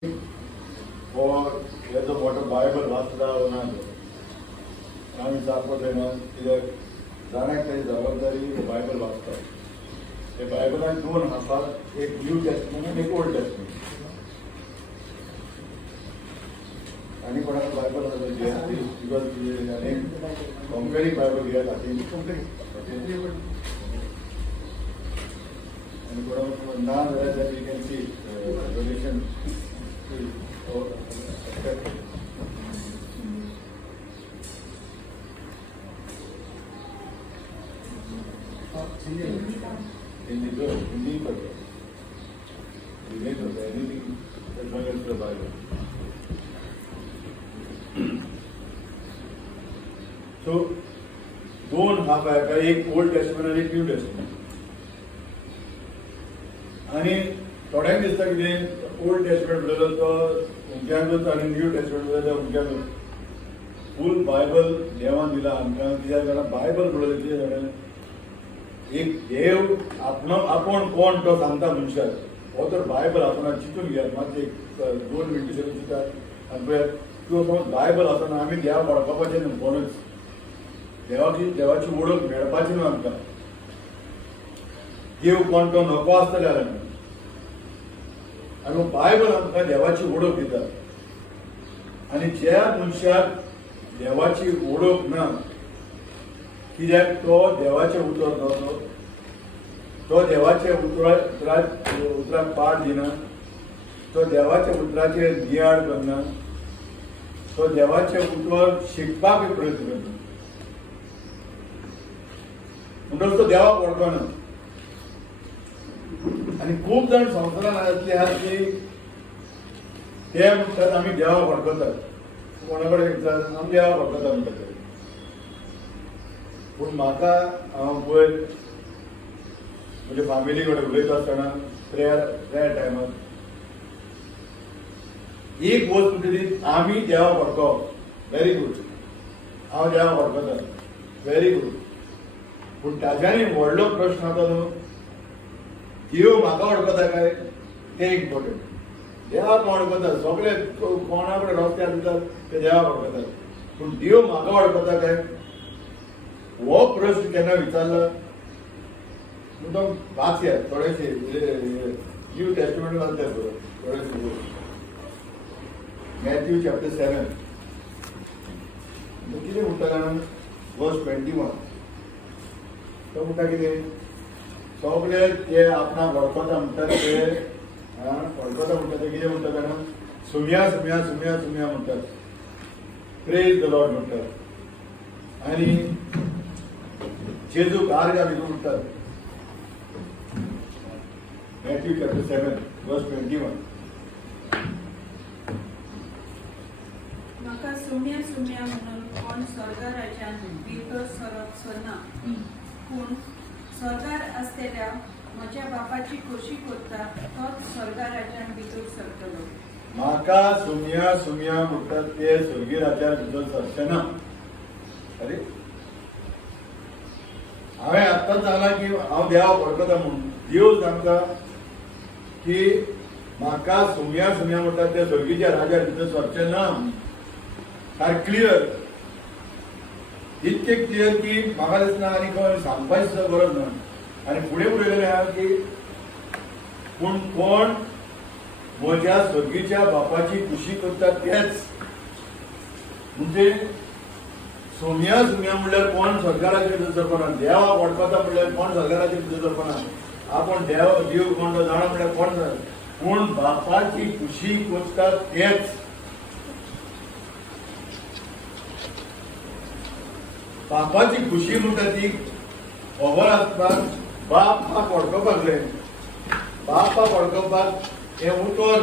or there's a water Bible वाचता होणार आम्ही सापडले ना कित्याक जाण्याक ताची जबाबदारी बायबल वाचता ते बायबलान दोन आसात एक न्यू टेस्टमेंट आनी एक ओल्ड टेस्टमेंट आनी कोणाक बायबल आसा बिकॉज आनी कंपेरिंग बायबल घेयात आनी कोणाक ना जाल्यार you can see donation Hindi pata. Anything as long as the Bible. So, दोन हाफ आहे का एक ओल्ड टेस्टमेंट आणि एक न्यू टेस्टमेंट आणि थोड्यांक दिसता कितें ओल्ड टेस्टमेंट बरोबर तो उमक्यांकूच आणि न्यू टेस्टमेंट बरोबर उमक्यांकूच फूल बायबल देवान दिला आमकां कित्याक जाल्यार बायबल बरोबर कितें जालें एक देव आपण कोण तो सांगता मनशाक हो तर बायबल आसतना चिंतून घेयात मातशें एक 2 मिनटां चिंतात आनी पळयात तूं समज बायबल आसतना आमी देवा वळखपाचें न्हू कोणूच देवाची वळख मेळपाची न्हू आमकां देव कोण तो नको आसतले जाल्यार आनी बायबल आमकां देवाची वळख दिता आनी ज्या मनशाक देवाची वळख ना कित्याक तो देवाचे उतर न्हू तो देवाचे उतराक पाठ दिना तो देवाच्या उतराचेर नियाळ करना तो देवाचे उतर शिकपाक प्रयत्न करना म्हणटच तो देवाक वळखना आनी खूब जाण संवसारान असले आहात की ते म्हणटात आमी देवाक वळखतात कोणा कडेन विचारतात आमी देवाक वळखता म्हणटात पूण म्हाका हांव पयर म्हणजे फॅमिली कडेन उलयता आसतना प्रेयर टायमार एक गोष्ट म्हणटा आमी देवाक वळखप व्हेरी गूड हांव देवाक वळखता व्हेरी गूड पूण ताच्यानी व्हडलो प्रश्न आसा न्हू देव म्हाका वळखता काय ते इम्पॉर्टंट देवाक वळखता सगळे कोणा कडेन रस्त्यार दितात ते देवाक वळखतात पूण देव म्हाका वळखता काय हो प्रश्न केन्ना विचारला तो वाचया थोडेशे न्यू टेस्टमेंट वाचता थोडेशे मॅथ्यू चॅप्टर 7 कितें म्हणटा जाणा वर्स 21 तो म्हणटा कितें सगळे ते आपणाक वळखता म्हणटात ते वळखता म्हणटा ते कितें म्हणटा जाणा सुम्या सुम्या सुम्या सुम्या म्हणटात प्रेज द लॉर्ड म्हणटात आनी जेजू गारगा बिगू म्हणटात मॅथ्यू चॅप्टर 7 वर्स 21 म्हाका सुम्या सुम्या म्हणून कोण स्वर्गा राज्यांत भितर सरना पूण स्वर्गार आसलेल्या म्हज्या बापाची खोशी करता तोच स्वर्गा राज्यांत भितर सरतलो म्हाका सुम्या सुम्या म्हणटात ते स्वर्गीय राज्यांत भितर सरचे ना अरे हांवें आत्ताच सांगला की हांव देवाक वळखता म्हणून देव सांगता की म्हाका सुम्या सुम्या म्हणटात ते स्वर्गीच्या राज्यांत भितर सरचे ना सारकें क्लियर इतके क्लियर की म्हाका दिसना आनी खंय सांगपाची सुद्दां गरज ना आनी फुडें उलयलेलें आहा की पूण कोण म्हज्या स्वर्गीच्या बापाची खुशी करता तेच म्हणजे सुम्या सुम्या म्हणल्यार कोण स्वर्गाराचे भितर सरपना देवाक वळखता म्हणल्यार कोण स्वर्गाराचे भितर सरपना आपण देव कोण तो जाणा म्हणल्यार कोण पूण बापाची खुशी करता तेच बापाची खुशी म्हणटा ती खबर आसपाक बापाक वळखपाक जाय बापाक वळखपाक हे उतर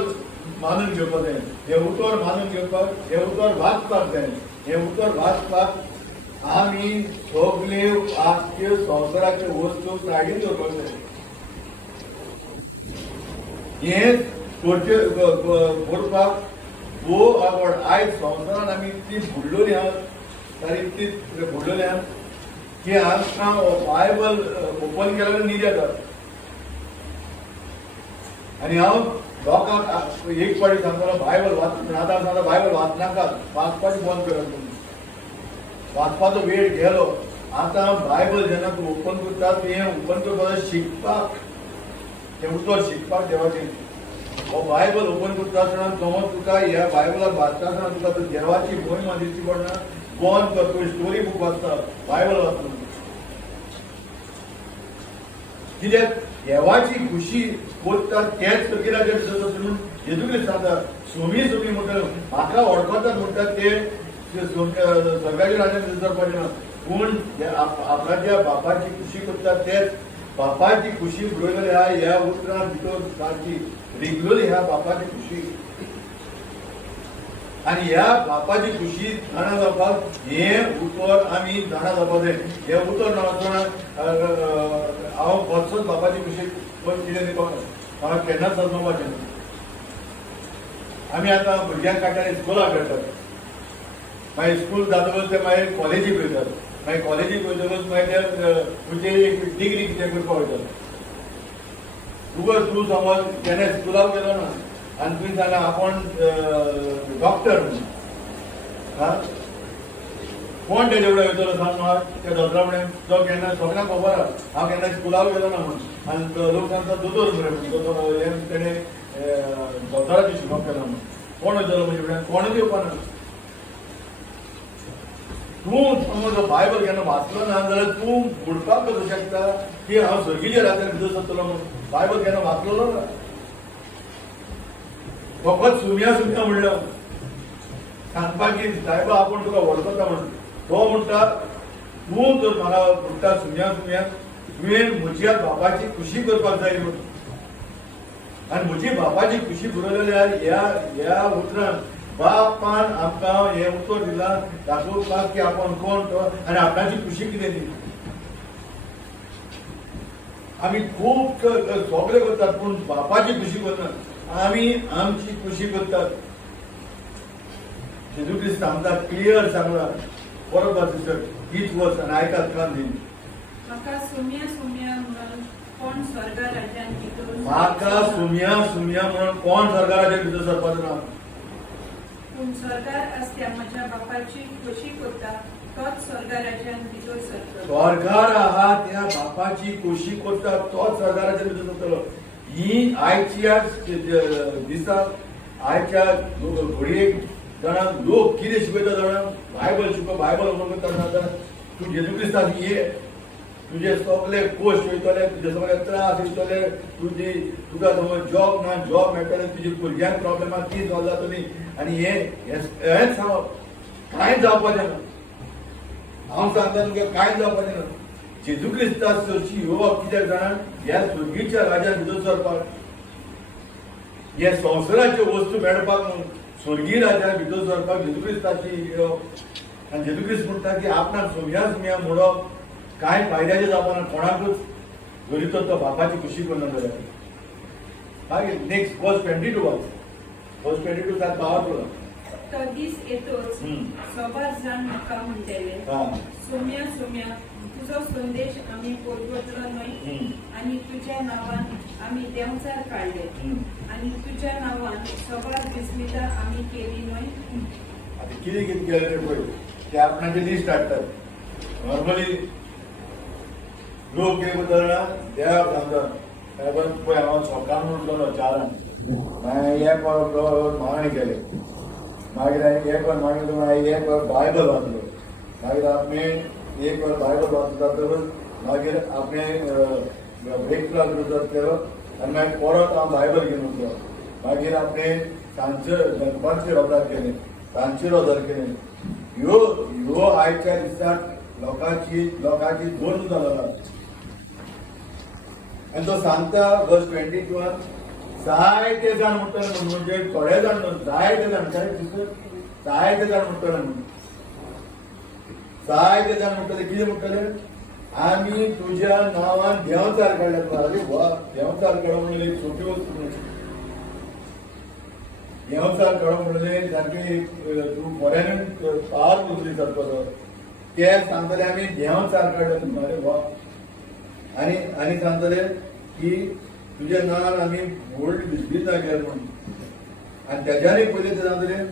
मानून घेवपाक जाय हे उतर मानून घेवपाक हे उतर वाचपाक जाय हे उतर वाचपाक आमी सगळे आख्खे संवसाराचे वस्तू सायडीन दवरपाक जाय हे करपाक वो आवड आयज संवसारान आमी इतली बुडलोली आहात आनी इतली बुडलोली आहात की आमकां बायबल ओपन केल्यार न्हीद येता आनी हांव लोकांक एक पाटी सांगतालो बायबल वाच नाताळ सांगता बायबल वाचनाकात वाचपाचें बंद करात तुमी वाचपाचो वेळ गेलो आतां बायबल जेन्ना तूं ओपन करता तें ओपन करता शिकपाक तें उतर शिकपाक देवाचें हो बायबल ओपन करता आसतना समज तुका ह्या बायबलाक वाचता आसतना तुका देवाची महिमा दिसची पडना बंद कर तूं स्टोरी बूक वाचता बायबल वाचता कित्याक देवाची खुशी कोत्ता तेच फकिराचेर दिसता म्हणून जेजू क्रिस्त सांगता सोमी म्हणटा म्हाका वळखतात म्हणटा ते स्वर्गाच्या राज्यांत विसरपाचें ना पूण आपणाच्या बापाची खुशी कोत्ता तेच बापाची खुशी बुडयलेली आहा ह्या उतरां भितर सारकी रिगलोली ह्या बापाची खुशी आनी ह्या बापाची खुशी जाणा जावपाक हें उतर आमी जाणा जावपाक जाय हें उतर नासतना हांव कसोच बापाची खुशी कितें दिवपाक हांव केन्नाच सजोवपाचें ना आमी आतां भुरग्यांक काडटाले स्कुलाक धाडटात मागीर स्कूल जातकच ते मागीर कॉलेजीक वयतात मागीर कॉलेजीक वयतकच मागीर ते तुजे एक डिग्री कितें करपाक वयतात तुका तूं समज केन्ना स्कुलाक गेलो ना आनी तुवें सांगलें आपूण डॉक्टर म्हणून कोण तेजे कडेन वयतलो सांग म्हाका त्या दोतोरा कडेन तो केन्ना सगळ्यांक खबर आहा हांव केन्ना स्कुलाक गेलो ना म्हणून आनी लोक सांगता दोतोर बरें म्हणून हें तेणें दोतोराचें शिकप केलां म्हणून कोण वयतलो म्हजे कडेन कोणूच येवपाना तूं समज बायबल केन्ना वाचलो ना जाल्यार तूं म्हणपाक करूं शकता की हांव सर्गीच्या राज्यांत भितर सरतलो म्हणून बायबल केन्ना वाचलेलो ना फकत सुम्या म्हणलं सांगपाक की सायबा आपूण तुका वळखता म्हणून तो म्हणटा तूं जर म्हाका म्हणटा सुम्या तुवें म्हज्या बापाची खुशी करपाक जाय म्हणून आनी म्हजी बापाची खुशी बुडयलेली ह्या उतरान बापान आमकां हें उतर दिलां दाखोवपाक की आपूण कोण तो आनी आपणाची खुशी कितें ती आमी खूब सगळे करतात पूण बापाची खुशी करतात आमी आमची खुशी करतात जेजू क्रिस्त सांगता क्लियर सांगला बरोबर सिस्टर हीच वर्स आनी आयकात कान दी म्हाका सुम्या म्हणून कोण स्वर्गा राज्यांत भितर म्हाका सुम्या म्हणून कोण स्वर्गा राज्यांत भितर सरपाचो ना पूण स्वर्गार आसत्या म्हज्या बापाची खोशी करता तोच स्वर्गा राज्यांत भितर सरतलो स्वर्गार आहा त्या बापाची खोशी करता तोच स्वर्गा राज्यांत भितर सरतलो ही आयच्या दिसाक आयच्या घडयेक जाणा लोक कितें शिकयता जाणा बायबल ओपन करता तूं जेजू क्रिस्ताक ये तुजे सगळे कोश्ट वयतले तुजे सगळे त्रास वयतले तुका समज जॉब ना जॉब मेळटले तुजे भुरग्यांक प्रॉब्लेम आहा ती सॉल्व जातली आनी हेंच सांगप कांयच जावपाचें ना हांव सांगता तुमकां कांयच जावपाचें ना जेजू क्रिस्ताक चडशी येवप कित्याक जाणा ह्या स्वर्गीच्या राज्यांत भितर सरपाक हे संवसाराच्यो वस्तू मेळपाक न्हू स्वर्गीय राज्यांत भितर सरपाक जेजू क्रिस्ताची येवप आनी जेजू क्रिस्त म्हणटा की आपणाक सुम्या म्हणप कांय फायद्याचें जावपाना कोणाकूच जरी तो बापाची खुशी करना जाल्यार मागीर नेक्स्ट वर्स 22 वर्स 22 सात पावरफुल तो दीस येतोच सबार जाण म्हाका म्हणटले सुम्या तुजो संदेश आमी पोरगोतलो न्हय आनी तुज्या नांवान आमी देंवचार काडले आनी तुज्या नांवान सबार विस्मितां आमी केली न्हय आतां कितें केलें तें पळय ते आपणाचें लिस्ट हाडटात नॉर्मली लोक कितें करता देवाक सांगता पळय हांव सकाळीं उठलो 4 मागीर एक वर मागणी केलें मागीर एक वर मागणी करून एक वर बायबल वाचलो मागीर आपणे एक वर बायबल वाचतात मागीर आपणे ब्रेकफास्ट करतात केलो आनी मागीर परत हांव बायबल घेवन उठलो मागीर आपणे सांजचे दनपारचे रोजार केले सांजचे रोजार केले ह्यो आयच्या दिसाक लोकांची 2 जालां आनी तो सांगता वर्स 22 जायते जाण म्हणटाले म्हणजे थोडे जाण जायते जाण जायते जाण म्हणटाले म्हणून जायते जाण म्हणटाले कितें म्हणटाले आमी तुज्या नांवान देंवचार काडल्यात अरे वा देंवचार काडप म्हणलें एक सोपी वस्त देंवचार काडप म्हणलें सारकें तूं बऱ्यान पावर उचली सरपाचो ते सांगताले आमी देंवचार काडले अरे वा आनी सांगताले की तुझे नांव आम्ही गोल्ड बिस्किटां केले म्हणून आणि त्याच्याने पहिले ते जातले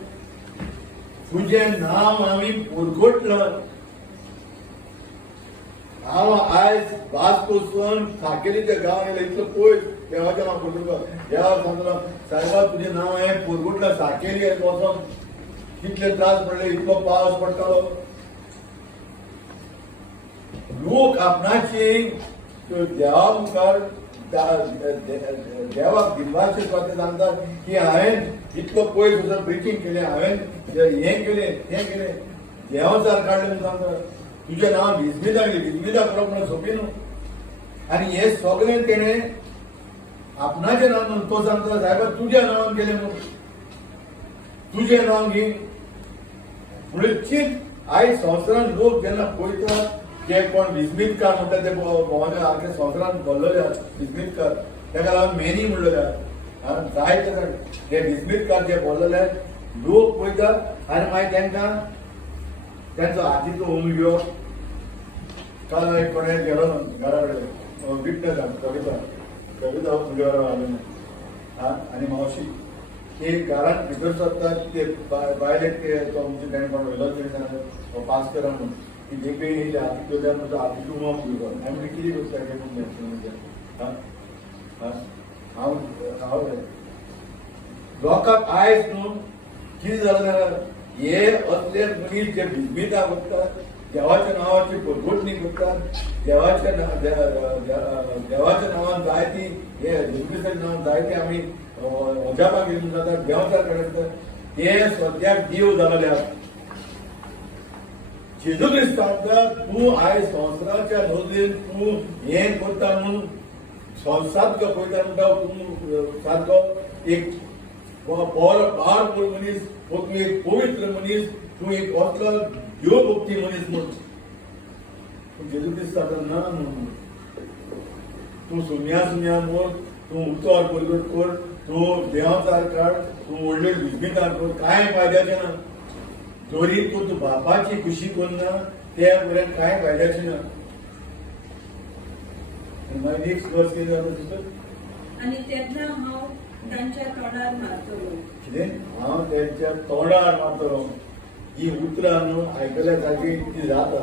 तुझे नाव आम्ही पुरगोटलं हांव आयज भास कोसून साकेलीच्या गांवांत इतलो पयस देवाच्या नांव पुरगोटलो देवा सांगलो साहेबा तुझे नाव हांवें पुरगोटलं साकेली वचोन कितले त्रास पडले इतलो पावस पडटालो लोक आपणाची देवा मुखार देवाक दिवपाचे स्वाते सांगतात की हांवें इतलो पयस वचून प्रिचींग केलें हांवें हें केलें तें केलें देवाचार काडलें म्हणून सांगतात तुझें नांव भिजमिदा करप म्हणून सोंपी न्हू आनी हें सगळें तेणें आपणाचें नांव म्हणून तो सांगता साहेबा तुज्या नांवान केलें म्हणून तुजें नांव घे म्हणून चिंत आयज संवसारांत लोक जेन्ना पळयतात जे कोण भिजमितकार म्हणटा ते भोवाच्या सारके संवसारांत भरलेले भिजमितकार तेका लागून मेनी म्हणलेले जायते ते भिजमितकार जे भरलेले लोक पळयतात आनी मागीर तांकां त्यांचो हातीचो होम घेवप काल एक कोणें गेलो घरा कडेन विटनस कविता फुलेवर हाडून आनी मावशी ते घरांत भितर सरतात ते बायलेक ते तो आमचे तेणें कोण वयलो पास करा म्हणून ती देखील येयली हाती दवरल्यार म्हणटा हाती तूं मोग घेवप आमी कितें करता हें म्हणून हांव लोकांक आयज न्हू कितें जालें जाल्यार हे असले मनीस जे भिजमिता करतात देवाच्या नांवाची परगोटणी करतात देवाच्या नांवान जायती हे भिजमिताच्या नांवान जायते आमी अजापाक घेवन जातात देवाचार करतात ते सद्याक देव जालेले आसात जेजू क्रिस्त सांगता तूं आयज संवसाराच्या नदरेन तूं हें करता म्हणून संवसार तुका पळयता म्हणटा तूं सारको एक पावरफुल मनीस तूं एक पवित्र मनीस तूं एक असलो देवभक्ती मनीस म्हूण पूण जेजू क्रिस्त सांगता ना म्हणून तूं सुन्या म्हूण तूं उतर परगट कर तूं देवाचार काड तूं व्हडले भिजमितार कर कांय फायद्याचें ना जोरी तूं बापाची खुशी करना त्या पर्यंत कांय फायद्याचें ना मागीर नेक्स्ट वर्स कितें जाता तितून आनी तेन्ना हांव तांच्या तोंडार मारतलो कितें हांव तेंच्या तोंडार मारतलो ही उतरां न्हू आयकल्या सारकी ती जाता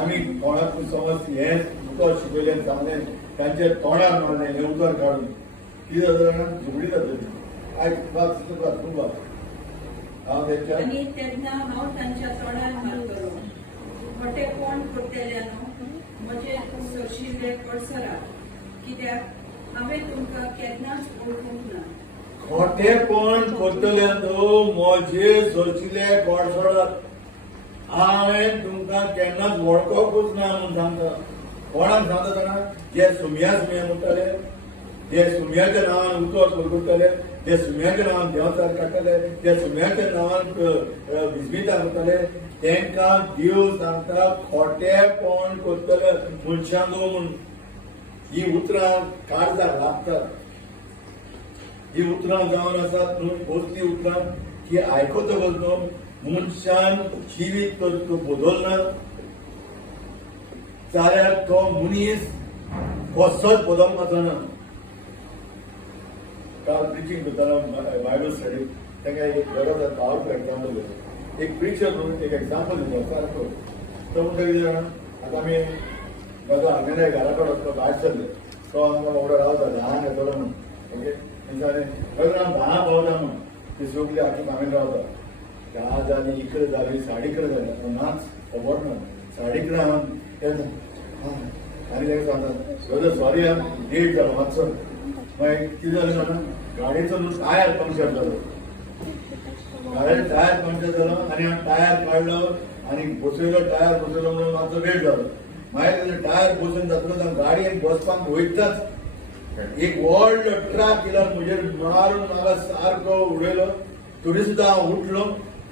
आमी कोणाक समज हें उतर शिकयलें सांगलें तांच्या तोंडार मारलें हें उतर काडून कितें जाता जाणा झगडी जाता आयकपाक सुद्दां खूब हांव तेंच्या आनी तेन्ना हांव तांच्या तोंडार मारतलो खोटें कोण करतल्यान म्हजे सरशिल्ले कडसरा कित्याक हांवें तुमकां केन्नाच वळखूंक ना खोटेपण करतल्यांचो म्हजे सोरशिल्ले गोडसोडात हांवें तुमकां केन्नाच वळखोकूच ना म्हणून सांगता कोणाक सांगता जाणा जे सुमया म्हणटाले जे सुमयाच्या नांवान उतर करतले जे सुमयाच्या नांवान देवचार काडटले जे सुमयाच्या नांवान भिजमिता करतले तांकां देव सांगता खोटेपण करतले मनशांचो म्हूण ही उतरां काळजाक लागतात ही उतरां जावन आसात न्हू असली उतरां की आयकतकच न्हू मनशान जिवीत तो बदलना जाल्यार तो मनीस कसोच बदलपाचो ना काल प्रिचींग करताना बायबल स्टडी ताका एक बरो पावरफुल एग्जाम्पल दिलो एक प्रिचर म्हणून एक एग्जाम्पल दिलो सारको तो म्हणटा कितें जाणा आतां आमी म्हाजो हांगेल्या घरा कडेन वचपाक भायर सरले तो आमकां बाबडो रावता ल्हान येतलो म्हणून ओके तांच्यानी खबर हांव धा पावता म्हणून ती सगळी आख्खी हांवें रावता धा जाली इकडे जाली साडे इकडे जाली नाच खबर ना साडे इकडे हांव आनी ताका सांगता सॉरी आं लेट जालो मातसो मागीर कितें जालें जाणा गाडयेचो न्हू टायर पंक्चर जालो गाडयेचो टायर पंक्चर जालो आनी हांवें टायर काडलो आनी बसयलो टायर बसयलो म्हणून मातसो लेट जालो मागीर टायर बसून जातलो गाडयेन बसपाक वयताच एक व्हडलो ट्रक येयलो म्हजेर मारून म्हाका सारको उडयलो तरी सुद्दां हांव उठलो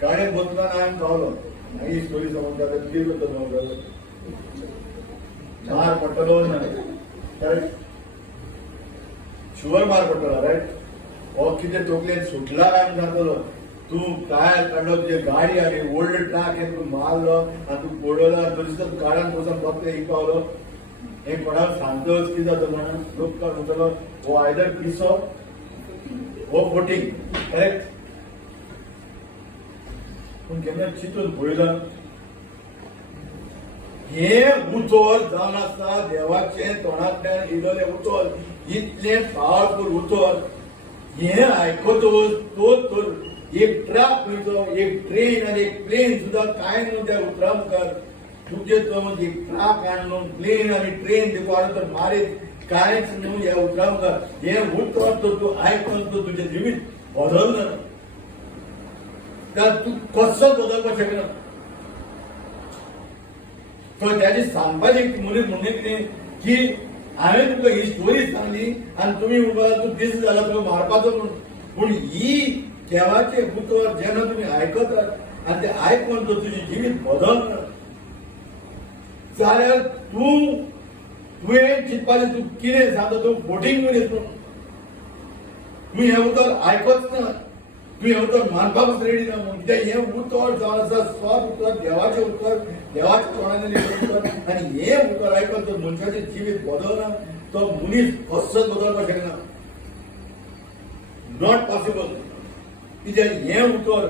गाडयेन बसतना हांवें पावलो मागीर स्टोरी समजता कितें करता मार पडटलो ना करेक्ट शुअर मार पडटलो रायट हो कितें तकलेन सुटला काय म्हणून सांगतलो तूं टायर काडलो तुजे गाडी आनी व्हडलो ट्रक येवन तूं मारलो आनी तूं पडलो तरी सुद्दां गाड्यान बसून फक्त एक पावलो हे कोणाक सांगतच कितें जाता म्हणून लोक काय म्हणटलो हो आयदर पिसो हो फोटींग करेक्ट. पूण केन्ना चिंतून पळयलां हे उतर जावन आसा देवाचे तोंडांतल्यान येयलेलें उतर इतलें पावरफूल उतर हे आयकतच तो तर एक ट्रक खंयचो एक ट्रेन आनी एक प्लेन सुद्दां कांय न्हू त्या उतरा मुखार तुजे तो एक ट्रक हाडून प्लेन आनी ट्रेन देखून हाडून तर मारीत कांयच न्हू ह्या उतरा मुखार हे उतर तर तूं आयकून तर तुजें जिवीत बदलना तर तूं कसो बदलपाक शकना. तो त्याची सांगपाची मनीस म्हणणे कितें की हांवें तुका ही स्टोरी सांगली आनी तुमी म्हणपाक तूं दीस जाला तुका मारपाचो म्हणून. पूण ही देवाचे उतर जेन्ना तुमी आयकतात आनी ते आयकून तर तुजें जिवीत बदलना जाल्यार तुवें चिंतपाचें तूं कितें सांगता तूं फोटींग मनीस न्हू. तूं हें उतर आयकच ना तूं हें उतर मानपाकूच रेडी ना म्हणून कित्याक हें उतर जावन आसा स्वत उतर देवाचें उतर देवाच्या तोंडांतल्यान येयलेलें उतर आनी हें उतर आयकून तर मनशाचें जिवीत बदलना तो मनीस कसोच बदलपाक शकना. Not possible. कित्याक हें उतर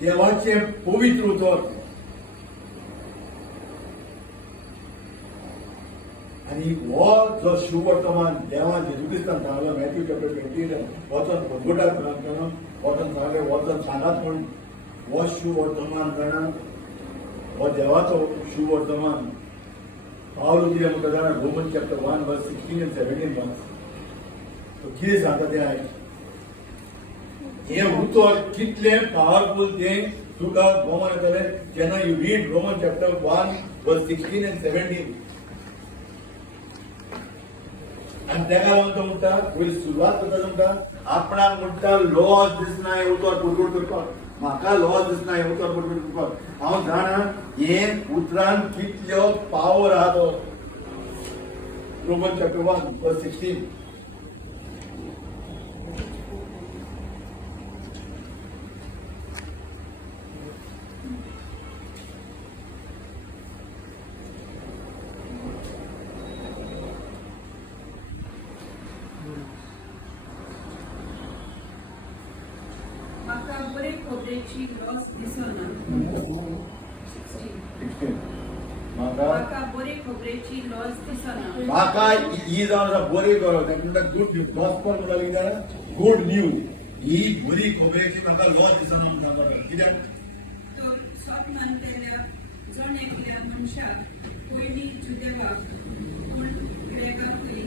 देवाचें पवित्र उतर आनी हो जो शिवर्तमान देवान जेजू क्रिस्तान सांगलो मॅथ्यू चॅप्टर 28 वचन भगवटाक सांगतना वचन सांगले वचन सांगात म्हूण हो शिवर्तमान जाणा हो देवाचो शिवर्तमान पावलो कितें म्हणटा जाणा रोमन चॅप्टर 1 वर्स 16 and 17 तो कितें सांगता तें आयक. हें उतर कितलें पावरफूल तें तुका गोमन येतलें जेन्ना यू रीड रोमन चॅप्टर 1 वर्स 16 and 17 आनी तेका लागून तो म्हणटा पयलीं सुरवात करता म्हणटा आपणाक म्हणटा लॉज दिसना हें उतर पुरगूट करपाक म्हाका लॉज दिसना हें उतर पुरगूट करपाक हांव जाणा हें उतरान कितलो पावर आहा तो. रोमन चॅप्टर 1 वर्स 16 म्हाका बरे खोबरेची लॉस दिसना. 16 म्हाका बरे खोबरेची लॉस दिसना. म्हाका ही जावन आसा बरी गरज म्हणटा गुड न्यूज गॉस्पल म्हणटा कितें जाणा गुड न्यूज ही बरी खबरेची म्हाका लॉस दिसना म्हणून सांगता. कित्याक तर स्वप्नान केल्या जण एकल्या मनशाक पयलीं जुदेवाक पूण ग्रेगाकूय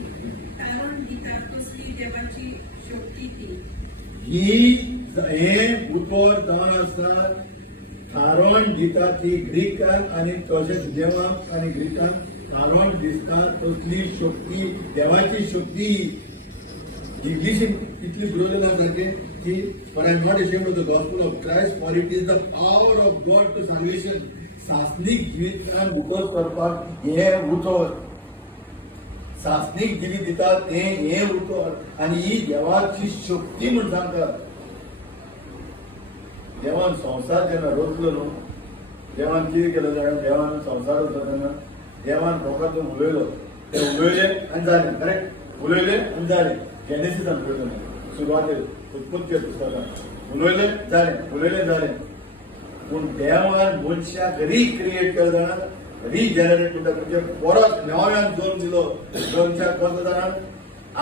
तारण दिता कसली देवाची शक्ती ती. ही हें उतर जावन आसा थारोन दिता ती ग्रीकांक आनी तशेंच देवाक आनी ग्रीकांक थारोन दिसता तसली शक्ती देवाची शक्ती. इंग्लिशीन कितली बरोवलें ना सारकें की for I am not ashamed of the gospel of Christ for it is the power of God to salvation. सासनीक जिवीतान मुखार करपाक हें उतर सासनीक जिवीत दिता तें हें उतर आनी ही देवाची शक्ती म्हूण सांगता. देवान संवसार जेन्ना रचलो न्हू देवान कितें केलें जाणा देवान संवसार रचतना देवान लोकांतून उलयलो ते उलयलें आनी जालें करेक्ट उलयलें आनी जालें. जेनेसिसान पळयलो सुरवातेर उत्पत्ती पुस्तकांत उलयलें जालें उलयलें जालें. पूण देवान मनशाक रिक्रिएट केलें जाणा रिजेनरेट करता म्हणजे परत नव्यान जल्म दिलो. मनशाक कसो जाणा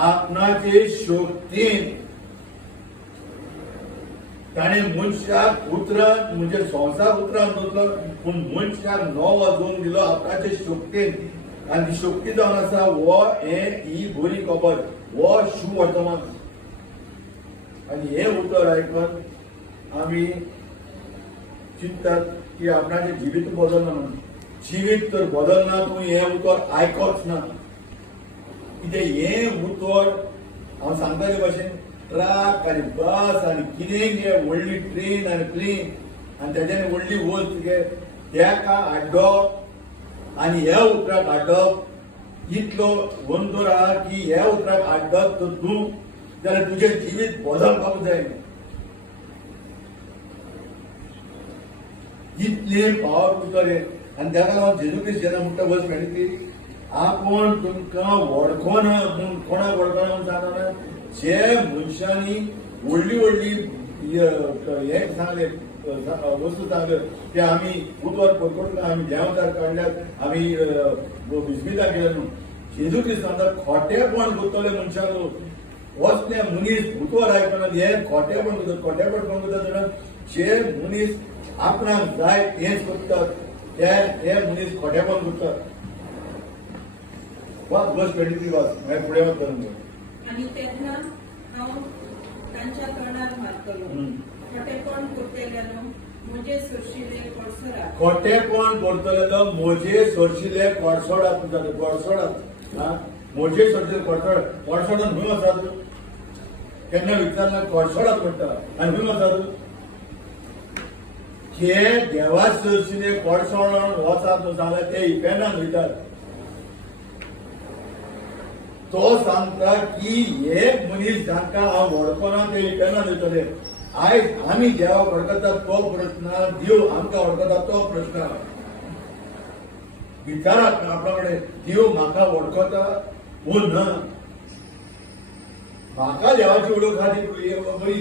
आपणाचे शक्तीन ताणें मनशाक उतरान म्हणजे संवसार उतरान दवरलो पूण मनशाक नवो जल्म दिलो आपणाचे शक्तीन आनी शक्ती जावन आसा हो ही बरी खबर हो सुवर्तमान. आनी हें उतर आयकून आमी चिंततात की आपणाचें जिवीत बदलना म्हणून. जिवीत तर बदलना तूं हें उतर आयकच ना. कितें हें उतर हांव सांगता ते भाशेन ट्रक आनी बस आनी कितें गे व्हडली ट्रेन आनी प्लेन आनी तेज्यान व्हडली वस्त तुगे तेका हाडप आनी ह्या उतराक हाडप इतलो वंदर आहा की ह्या उतराक हाडप तर तूं जाल्यार तुजें जिवीत बदलपाक जाय. इतलें पावर उतर हें आनी तेका हांव जेजू क्रिस्ट जेन्ना म्हणटा वर्स 23 आपूण तुमकां वळखोना म्हूण कोणाक वळखना म्हूण सांगना जे मनशांनी व्हडली व्हडली हे सांगले वस्तू सांगले ते आमी बुधवार पडपडटा आमी देंवकार काडल्यात आमी बिस्मितां केल्या न्हू जेजू क्रिस्त सांगता खोटेपण करतले मनशांक वचने मनीस बुधवार आयकना हे खोटेपण करतात खोटेपण कोण करतात जाणा जे मनीस आपणाक जाय तेच करतात ते मनीस खोटेपण करतात वाच बस 23 वाच मागीर फुडें वचता आणि तेन्ना हांव तांच्या तोंडार मारतलो खोटेपण करतल्यानो म्हजे सोडशिल्ले कोडसोराक खोटेपण करतले मोजे सोडशिल्ले कोडसोडात म्हणटाले कोडसोडात मोजे सोडशिल्ले कोडसोडात खंय वचात केन्ना विचारना कोडसोडात म्हणटा आनी खंय वचात जे देवा सोडशिल्ले कोडसोडात वचात जाल्यार ते इपेनान वयतात तो सांगता की एक मनीस जांकां हांव वळखना ते इपेनान वयतले आयज आमी देवाक वळखता तो प्रश्न देव आमकां वळखता तो प्रश्न विचारात आपल्या कडेन देव म्हाका वळखता वो ना म्हाका देवाची वळख आहा बरी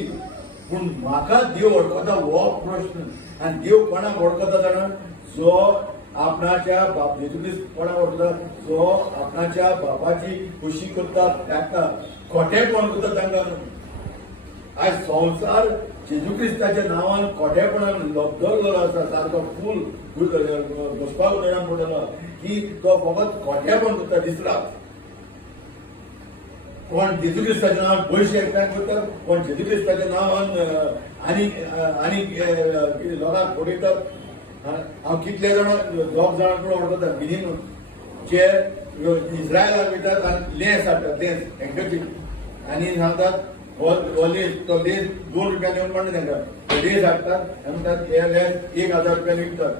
पूण म्हाका देव वळखता हो प्रश्न आनी देव कोणाक वळखता जाणा जो आपणाच्या बाप जेजू क्रिस्त कोणाक वळखता जो आपणाच्या बापाची खुशी करता ताका खोटेपण करता तांकां आज संसार जेजू क्रिस्ताच्या नांवान खोटेपणान लबदरलेलो आसा सारको फूल घुसपाक उदरान पडलेलो की तो फकत खोटेपण करता दिसरात कोण जेजू क्रिस्ताच्या नांवान पयशे एकठांय करता कोण जेजू क्रिस्ताच्या नांवान आनी लोकांक फटयतात हांव कितले जाण दोग जाणां कडेन वळखता मिनीमम जे इस्रायलाक वयतात आनी लेस हाडटात लेस हँकरचीफ आनी सांगतात तो लेस 2 रुपयान येवन म्हणटा तांकां लेस हाडटात आनी म्हणटात हे लेस 1000 रुपयान विकतात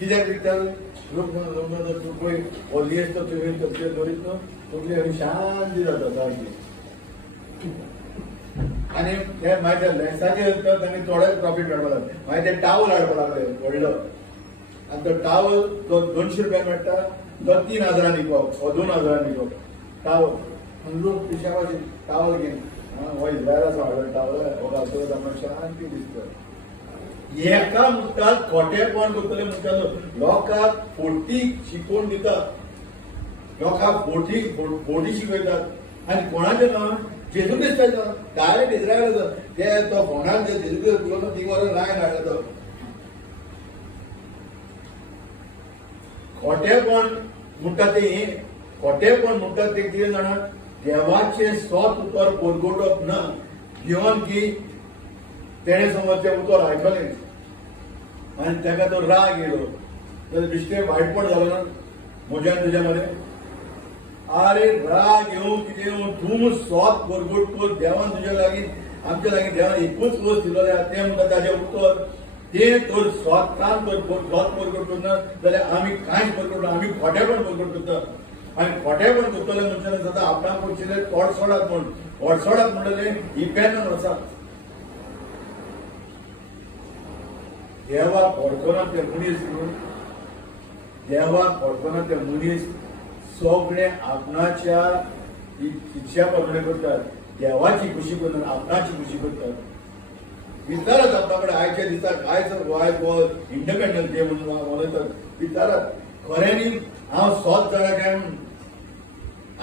कित्याक विकतात लोक पळय हो लेस तो तुवें तसले दरीत न्हू तसली आनी शांती जाता सारकी आनी हे मागीर त्या लेन्साचेर तर तांणी थोडेच प्रॉफीट मेळपाक लागले मागीर ते टावल हाडपाक लागले व्हडलो आनी तो टावल तो 200 रुपयान मेळटा तो 3000 विकप हो 2000 विकप टावल आनी लोक पिशावाचे टावल घेवन हो इस्रायलाचो हाडलो टावल हो घालतलो तांकां शांती दिसता एका मुखार खोटेपण करतले म्हणटालो लोकांक फोटी शिकोवन दितात लोकांक फोटी शिकयतात आनी कोणाचें नांव जेजू क्रिस्ताचें डायरेक्ट इस्रायलाचो ते तो फोंडान ते जेजू क्रिस्त उलोवन 3 वरां लायन हाडला तो खोटेपण म्हणटा ते खोटेपण म्हणटा ते कितें जाणा देवाचें स्वत उतर परगोटप ना घेवन की तेणे समज तें उतर आयकलें आनी ताका तो राग येयलो जाल्यार बिश्टें वायटपण जालो ना म्हज्या तुज्या मदें अरे राग येवं कितें येवं तूं स्वत परगोट कर देवान तुज्या लागीं आमच्या लागीं देवान एकूच वस्त दिलोलें आसा तें म्हणटा ताजें उतर तें तर स्वतान स्वत परगोट करना जाल्यार आमी कांयच परगोट ना आमी खोटेपण परगोट करता आनी खोटेपण करतले मनशान जाता आपणाक पडशिल्ले तोडसोडात म्हण तोडसोडात म्हणटलें इपेनान वचात देवाक वळखना ते मनीस देवाक वळखना ते मनीस सगळे आपणाच्या इच्छा प्रमाणे करतात देवाची खुशी करतात आपणाची खुशी करतात विचारात आपल्या कडेन आयच्या दिसाक आयज गोंय इंडिपेंडन्स डे म्हणून मनयतात विचारात खऱ्यांनी हांव स्वत जाणा काय म्हूण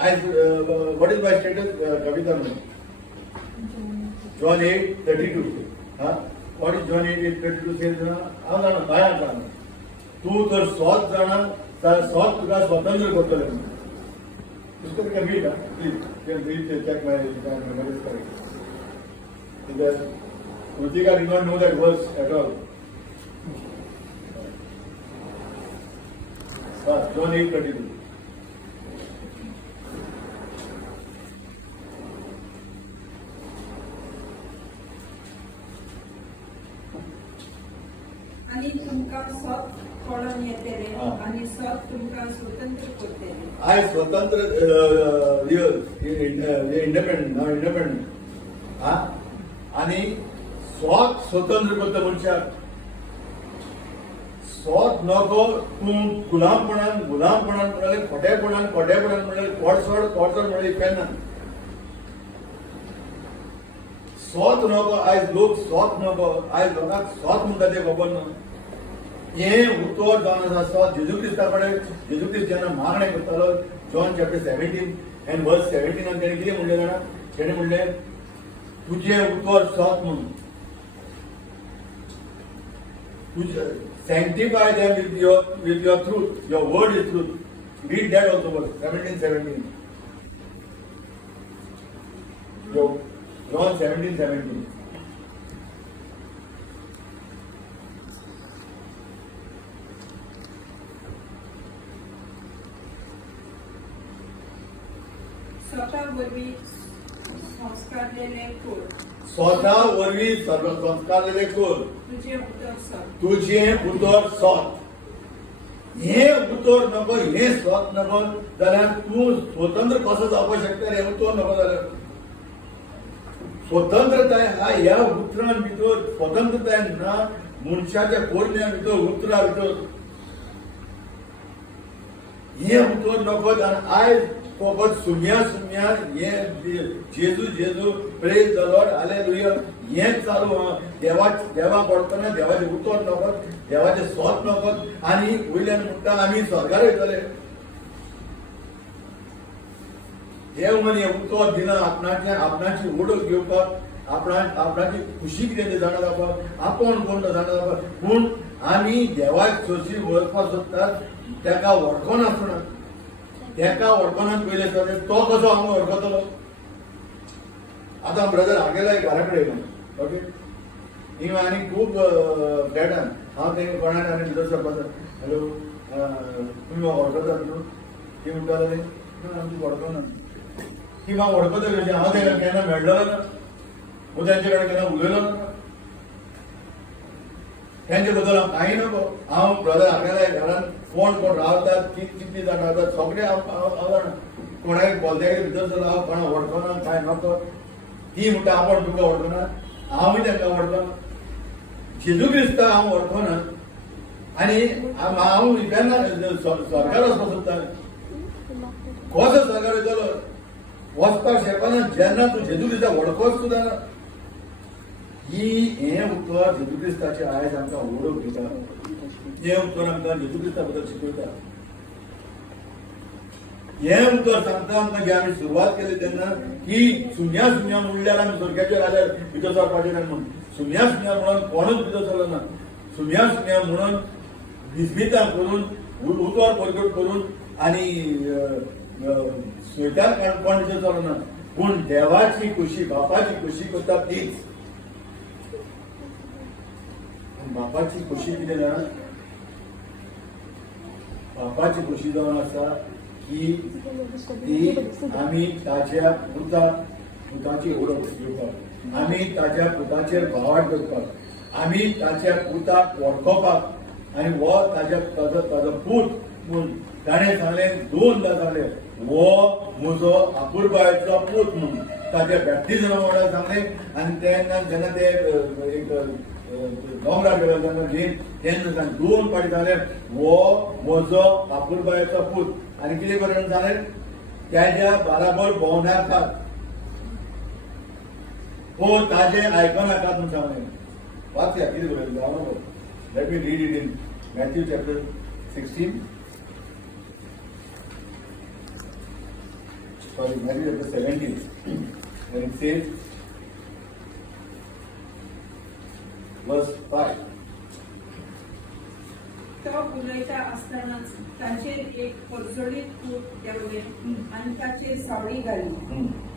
आयज वॉट इज माय स्टेटस कविता म्हणून John 8:32 what is John 8:32 says हांव जाणा भायर जाणा तूं तर स्वत जाणा स्वत तुका स्वतंत्र करतले पुस्तक read please check my memories correct because Rutika did not know that verse at all. John 8:32 आणि तुमकां स्वत कळून येतले आणि स्वत तुमकां स्वतंत्र करतले आय स्वतंत्र इंडिपेंडंट आणि स्वत स्वतंत्र करता मनशाक स्वत नको तूं गुलामपणान म्हणल्यार खोटेपणान म्हणल्यार कोडसोड म्हणल्यार केन्ना स्वत नको. आयज लोक स्वत नको, आयज लोकांक स्वत म्हणटा ते खबर ना. हे उतर जावन आसा जेजू क्रिस्ता कडेन. जेजू क्रिस्त जेन्ना मागणें करतालो जॉन चॅप्टर 17 and verse 17 तेणें कितें म्हणलें जाणा, तेणें म्हणलें तुजें उतर स्वत म्हणून. Sanctify them with your truth. Your word is truth. Read that also, verse 17. John 17. स्वतः वरवीं संस्कारलेले कोर स्वता वरवीं संस्कारलेले कोर तुझे उतर सर. तुझें उतर स्वत. हे उतर नको, हे स्वत नको जाल्यार तूं स्वतंत्र कसो जावपाक शकता रे? उतर नको जाल्यार स्वतंत्रताय ह्या उतरां भितर स्वतंत्रताय ना. मनशाच्या पोरण्या भितर उतरां भितर हे उतर नको. आनी आयज फकत सुम्या हे जेजू प्रेज द लॉर्ड हालेलुया हेच चालू आहा. देवाक पडटना देवाचे उतर नकत, देवाचे स्वत नकत. आनी वयल्यान म्हणटा आमी स्वर्गार वयतले. देव म्हण हे उतर दिना आपणाची ओळख घेवपाक, आपणाची खुशी कितें तें जाणा जावपाक, आपूण कोण तो जाणा जावपाक. पूण आमी देवाक चडशी वळखपाक सोदतात तेका वळखोन आसना. तेका वळखोना पयले तो कसो आमी वळखतलो? आतां ब्रदर आगेलो घरा कडेन येयलो, ओके. हिंगा आनी खूब फ्लॅटान हांव तेंका कोणाक आनी भितर सरपाचो, हॅलो तुमी म्हाका वळखतात न्हू? ती म्हणटाले आमची वळखना. ती म्हाका वळखता कशी? हांव तेका केन्ना मेळ्ळलो ना, हांव तेंचे कडेन केन्ना उलयलो ना, तेंचे बद्दल हांव कांय नको. हांव ब्रदर आगेल्या घरान कोण रावतात, कितली जाण रावतात सगळे हांव जाणा. कोणाक बोलत्यागे भितर जाल्यार हांव कोणाक वळखना, कांय नको. ती म्हणटा आपूण तुका वळखना, हांवूय तांकां वळखना. जेजू क्रिस्ताक हांव वळखना. आनी हांव केन्ना स्वर्गार वचपाक सोदता. कसो स्वर्गार वयतलो? वचपाक शकना जेन्ना तूं जेजू क्रिस्ताक वळखोच सुद्दां ना. हे उतर जेजू क्रिस्ताचे आयज आमकां वळख दिता. हे उतर आमकां जेजू क्रिस्ता बद्दल शिकयता. हे उतर सांगता आमकां जे आमी सुरवात केली तेन्ना की सुन्या म्हणल्यार आमी स्वर्गाचेर आल्यार भितर सरपाचें ना म्हणून. सुन्या म्हणून कोणूच भितर सरलो ना. सुन्या म्हणून भिजभितां करून उतर परगट करून आनी स्वेतार कोण भितर सरलो ना. पूण देवाची खुशी, बापाची खुशी करता तीच. बापाची खुशी कितें जाणा? बापाची खुशी जावन आसा की ती आमी ताच्या पुताची ओळख घेवपाक, आमी ताच्या पुताचेर भावार्थ करपाक, आमी ताच्या पुताक वळखोवपाक. आनी हो ताजो पूत म्हूण ताणें सांगलें, 2दा सांगलें, हो म्हजो आपुरबायेचो पूत म्हणून ताच्या बॅप्टिजमा वांगडा सांगलें. आनी तेन्ना जेन्ना ते एक दोंगरार गेलो तेन्ना सांग 2 फावटी सांगलें, हो म्हजो आपुरबायेचो पूत. आनी कितें करून सांगलें? त्याच्या बराबर भोंवनाकात, हो ताजें आयकनाकात म्हणून सांगलें. वाचया कितें बरयलें जावं नको. Let me read it in Matthew chapter 16. Matthew chapter 17. And it says, verse 5. तो उलयता आसतनाच ताचेर एक परजोडीत कूप देंवलें आनी ताचेर सावळी घाली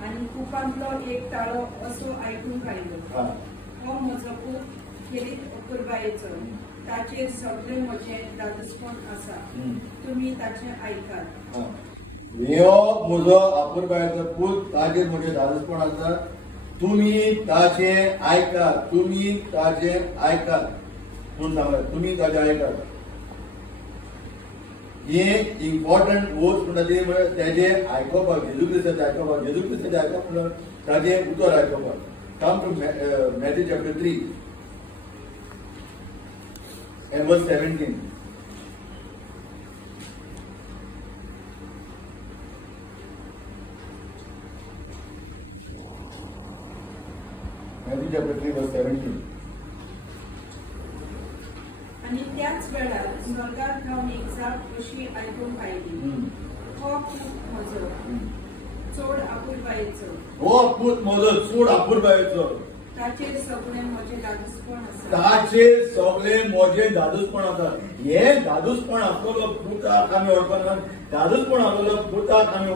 आनी कुपांतलो एक ताळो असो आयकूंक आयलो, हो म्हजो कूप खेरीत अपुरबायेचो, ताचेर सगळें म्हजें दादसपण आसा, तुमी ताचें आयकात. हो म्हजो आपुरबायेचो पूत, ताचेर म्हजें दादसपण आसा, तुमी ताचें आयकात, तुमी ताचें आयकात म्हणून सांगलें. तुमी ताचें आयकात. हे इम्पॉर्टंट गोष्ट म्हणटा ती म्हळ्यार तेजें आयकोवपाक, जेजू क्रिस्ताचें आयकोवपाक, जेजू क्रिस्ताचें आयकोवप म्हणल्यार ताजें उतर आयकोवपाक. Come to Matthew chapter 3 and verse 17. Matthew chapter 3 verse 17. आणि त्याच वेळार स्वर्गात जावन एक जाप अशी आयकून पाहिली. हो पूत म्हजो, चोड आपुरबायेचो. हो पूत म्हजो, चोड आपुरबायेचो. ताचेर सगळे म्हजे दादूसपण आसा. ताचेर सगळे म्हजे दादूसपण आसा. हे दादूसपण आसलो पुताक आमी वळखना, दादूसपण आसलो पुताक आमी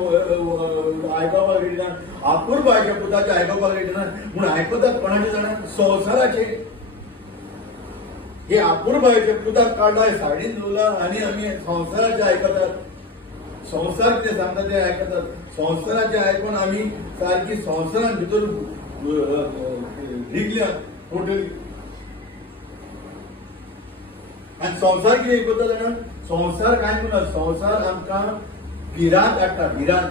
आयकपाक रेडी ना, आपुरबायच्या पुताचे आयकपाक रेडी ना. म्हूण आयकतात कोणाचे जाणा? संवसाराचे. हे आपुरबायच्या पुताक काडला सायडीन दवरला आनी आमी संवसाराचे आयकतात. संवसार कितें सांगता ते आयकतात. संवसाराचे आयकून आमी सारकी संवसारान भितर रिगल्या टोटली. आनी संवसार कितें करता जाणा? संवसार कांय करना. संवसार आमकां भिरांत हाडटा, भिरांत.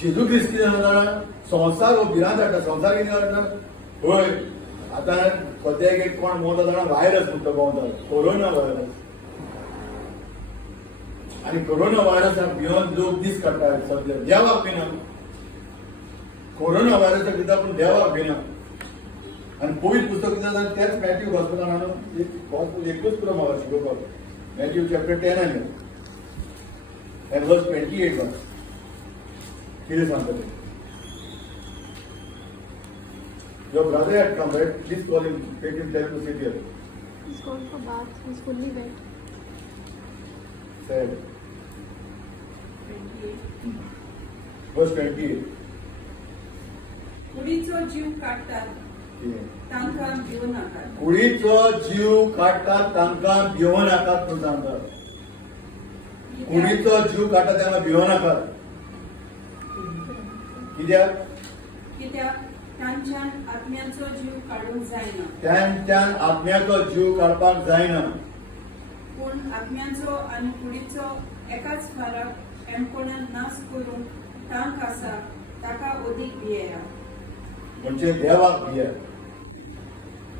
जेजू क्रिस्त कितें जाणा? संवसार हो भिरांत हाडटा. संवसार कितें हाडटा? पळय आतां सद्याक एक कोण भोंवता जाणा व्हायरस म्हणटा भोंवता, कोरोना व्हायरस. आनी कोरोना व्हायरसाक भिवन लोक दीस काडटा सद्या. देवाक भिना. कोरोना व्हायरसाक भिता पूण देवाक भिना. आनी पवित्र पुस्तक कितें जाता तेच मॅथ्यू गॉस्पेलान हाडून एकूच पुरो म्हाका शिकोवपाक. मॅथ्यू चॅप्टर 10 and verse 28 कितें सांगता तें. Your brother had come, right? Please call him, take him, tell him to sit here. He's gone for bath. He's fully wet. Said. Verse 28. कुडीचो जीव काडटात तांकां भिवू नाकात. कुडीचो जीव काडटात तांकां भिवू नाकात म्हूण सांगता. कुडीचो जीव काडटा तांकां भिवू नाकात. कित्याक? कित्याक तांच्यान आत्म्याचो जीव काडूंक जायना. त्यांच्यान आत्म्याचो जीव काडपाक जायना. पूण आत्म्याचो आनी कुडीचो एकाच फरक एमकोणान नाश करूंक तांक आसा ताका अदीक भियेया. म्हणजे देवाक भिया.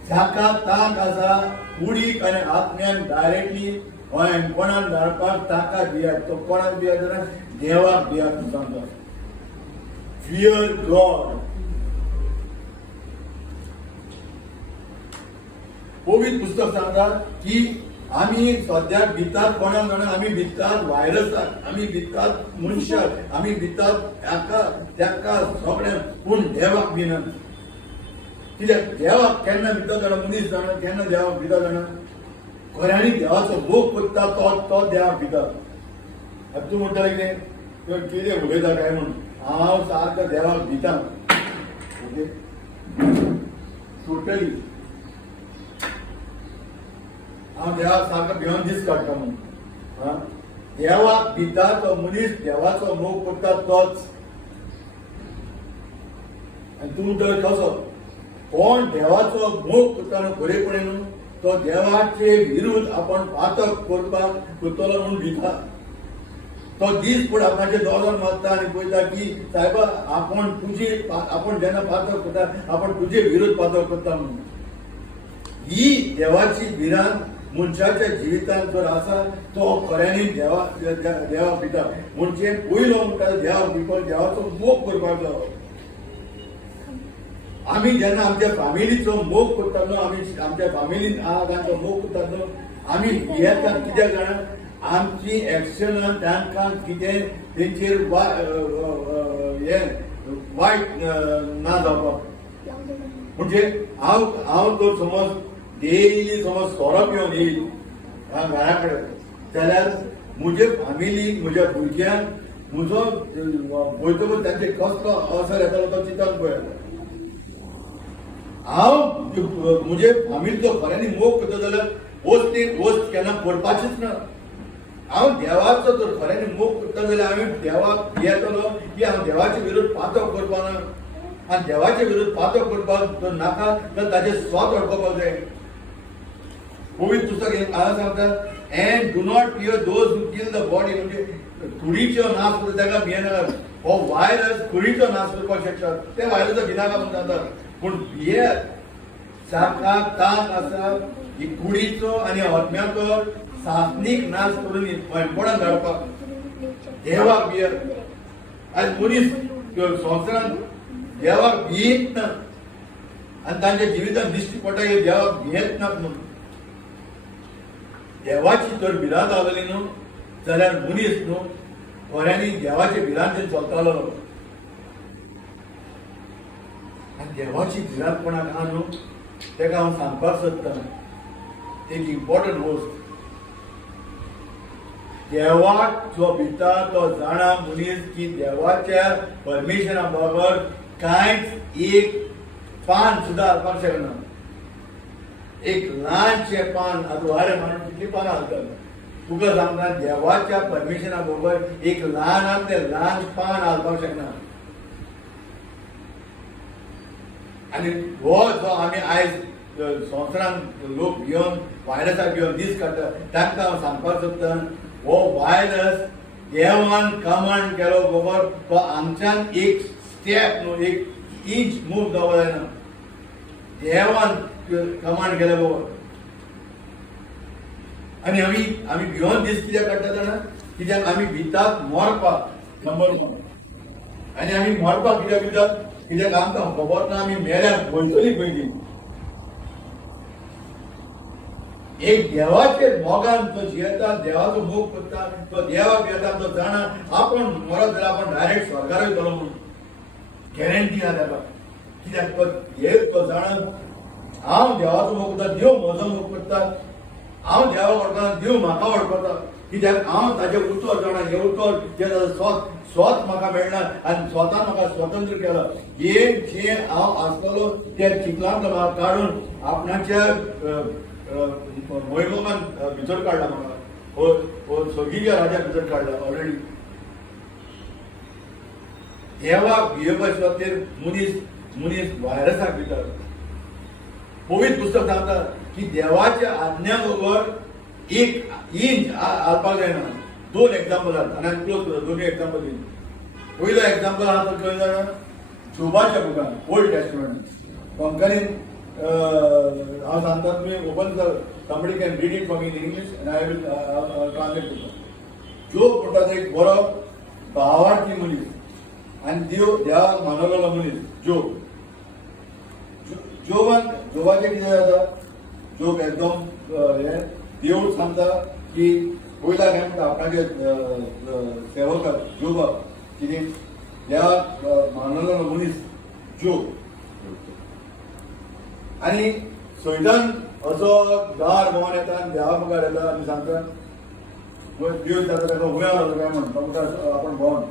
जाका तांक आसा कुडीक आनी आत्म्यान डायरेक्टली कोणाक धाडपाक ताका भिया. तो कोणाक भिया जाल्यार देवाक भिया म्हूण सांगता. Fear God. पवित्र पुस्तक सांगता की आमी सद्याक भितात कोणाक जाणा? आमी भितात व्हायरसाक, आमी भितात मनशाक, आमी भितात हाका ताका सगळ्यांक, पूण देवाक भिना. कित्याक देवाक केन्ना भिता जाणा? मनीस जाणा केन्ना देवाक भिता जाणा? खऱ्यांनी देवाचो मोग करता तो देवाक भिता. आतां तूं म्हणटलें कितें? तुवें कितें उलयता काय म्हणून? हांव सारको देवाक भिता. ओके, टोटली हांव देवाक सारको भिवन दीस काडटा म्हणून. देवाक भिता तो मनीस देवाचो मोग करता तोच. आनी तूं म्हणटलो कसो? कोण देवाचो मोग करता खरेपणेन तो देवाचे विरुद्ध आपण पातक करपाक करतलो म्हणून भिता. तो दीस पूण आपणाचे दोळोर मारता आनी पळयता की सायबा आपण जेन्ना पातक करता आपण तुजे विरुद्ध पातक करता म्हणून. ही देवाची भिरांत मनशाच्या जिवितांत जर आसा तो खऱ्यांनी देवाक भिता. म्हणजे पयलो म्हणटा देवाक भिवपाक देवाचो मोग करपाक जाय. आमी जेन्ना आमच्या फॅमिलीचो मोग करतालो, आमी आमच्या फॅमिलीन तांचो मोग करतालो, आमी भियेतात. कित्याक जाणा? आमची एक्शनां तांकां कितें तेंचेर हे वायट ना जावपाक. म्हणजे हांव जर समज डेली समज सोरो पिवन येईल घरा कडेन जाल्यार म्हजे फॅमिली, म्हज्या भुरग्यांक म्हजो वयतकच तांचेर कसलो असर येतलो तो चिंतून पळयात. हांव म्हजे फॅमिलीचो खऱ्यांनी मोग करता जाल्यार वस्त केन्ना पडपाचीच ना. हांव देवाचो जर खऱ्यांनी मोग करता जाल्यार हांवें देवाक येतलो की हांव देवाचे विरुद्ध पातक करपाना. आनी देवाचे विरुद्ध पातक करपाक जर नाका जाल्यार ताचे स्वाद अडकोवपाक जाय. पवित्र पुस्तक हांगा सांगता end do not fear those who kill the body. म्हणजे कुडीचो नाश करता ताका भियेनाका. हो व्हायरस कुडीचो नाश करपाक शकता. ते व्हायरसाक भिनाका म्हणून सांगता. पूण भियेत जाका तांक आसा ही कुडीचो आनी आत्म्याचो सासनीक नाश करून कोणाक धाडपाक. देवाक भियेत. आयज मनीस संवसारांत देवाक भियेत ना आनी तांच्या जिवितांत दिश्टी पडटा हे देवाक भियेत नात म्हणून. देवाची तर भिरांत आसली न्हू जाल्यार मनीस न्हू खऱ्यांनी देवाच्या भिरांत चलतालो. आनी देवाची भिरांतपणाक आहा न्हू तेका हांव सांगपाक सोदतां एक इम्पॉर्टंट गोश्ट. देवाक जो भिता तो जाणा मनीस की देवाच्या परमिशना बरोबर कांयच एक पान सुद्दां हालपाक शकना. एक ल्हानशें पान आतां वारें मारून कितलीं पानां घालतात. तुका सांगता देवाच्या परमिशना बरोबर एक ल्हानांतलें ल्हान पान हालपाक शकना. आनी हो जो आमी आयज संवसारांत लोक भियोन व्हायरसाक भियोन दीस काडटा तांकां हांव सांगपाक सोदतां हो व्हायरस देवान कमांड केलो बरोबर तो आमच्यान एक स्टेप न्हू एक इंच मूव जावं जायना. देवान कमांड केले बरोबर. आनी आमी भियोन दीस कित्याक काडटा जाणा कित्याक आमी भितात मरपाक नंबर 1. आनी आमी मरपाक कित्याक भितात कित्याक आमकां खबर ना आमी मेल्यार वयतलीं खंय. एक देवाचेर मोगान तो जियेता देवाचो मोग करता तो देवाक येता तो जाणा आपण मरत जाल्यार आपण डायरेक्ट स्वर्गार वयतलो म्हणून गॅरंटी ना ताका. कित्याक तो हे तो जाणा हांव देवाचो मोग करता देव म्हजो मोग करता. हांव देवाक वळखता देव म्हाका वळखता. कित्याक हांव ताचें उतर जाणा हे उतर जे स्वत म्हाका मेळना आनी स्वता म्हाका स्वतंत्र केला. हे जे हांव आसतलो ते चिखलांत म्हाका काडून आपणाच्या मोहिमान भितर काडला म्हाका. हो सगळीच्या राजा भितर काडला ऑलरेडी. देवाक भियेवपाचे खातीर मनीस व्हायरसाक भितर. पवित्र पुस्तक सांगता की देवाच्या आज्ञा बरोबर एक इंच हालपाक जायना. 2 एग्जाम्पल आनी हांवें क्लोज करता 2 एग्जाम्पल दिवन. पयलो एग्जाम्पल आहा तो खंय जाणा शोभाच्या बुकान ओल्ड टेस्टमेंट कंकरीन हांव सांगता तुमी ओपन कर. somebody can read it for me in English and I will translate to them. जोब म्हणटा तो एक बरो भावार्थी मनीस आनी देवाक मानलेलो मनीस जोब. जोबाचें कितें जाता जोब एकदम हे देव सांगता की पयला हें म्हणटा आपणाचे सेवकाक जोबाक कितें देवाक मानलेलो मनीस जोब. आनी सैतान असो दार भोंवन येता आनी देवा मुखार येता आनी सांगता देव सांगता ताका हुंय आलो काय म्हण तो म्हणटा आपण भोंवन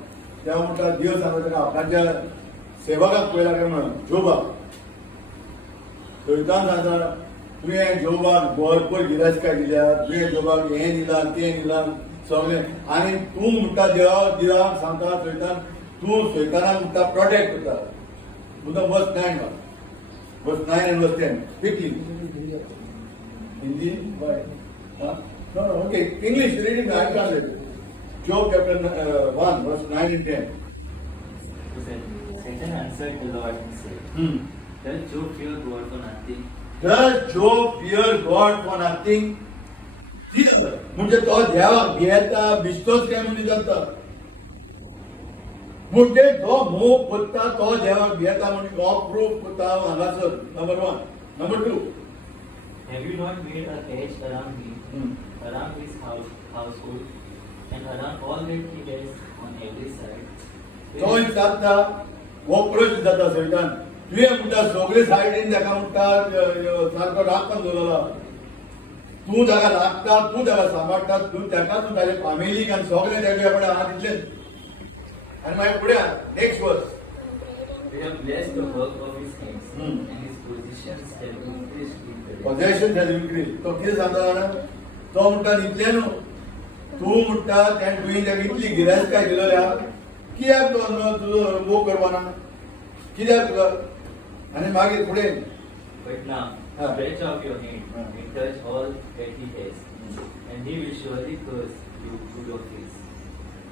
तेव्हा म्हणटा देव सांगता ताका आपणाच्या सेवकाक पयला काय म्हण जोबाक. सैतान सांगता तुवें जोबाक भरपूर गिरायस्काय दिल्या तुवें जोबाक हें दिलां तें दिलां सगळें आनी तूं म्हणटा देवाक सांगता सैतान तूं सैतानाक म्हणटा प्रोटेक्ट करता. म्हणटा वर्स 9 verse 9 and verse 10 quickly. Hindi? Why? No, okay. English reading I translate. Job chapter 1 verse 9 and 10. Satan answered the Lord and said, Does Job fear God for nothing? Does Job fear God for nothing? म्हणजे तो देवाक भियेता बिश्तोच काय म्हणून जाता. म्हणजे तो मोग करता तो देवाक भियेता म्हणून हो प्रूफ करता हांगासर number 1. Number 2. Have you not made a hedge around me, around his household, and around all that he has on every side? तो सांगता हो प्रश्न जाता सैतान तुवें म्हणटा सगळे सायडीन ताका म्हणटा सारको राखून दवरला. तूं ताका लागता तूं ताका सांबाळटा तूं ताका तूं ताच्या फॅमिलीक आनी सगळे ताचे कडेन आहा तितलेंच. आनी मागीर फुडें नेक्स्ट वर्स. They have blessed the work of his hands, and his possessions have increased with the possession has increase. तो कितें सांगता जाणा तो म्हणटा इतलें न्हू तूं म्हणटा त्या तुवें ताका इतली गिरायस्काय दिलेल्या कित्याक तुजो मोग करपाना कित्याक तुका. आनी मागीर फुडें But now, stretch out your hand and touch all that he has, and he will surely curse you to your face.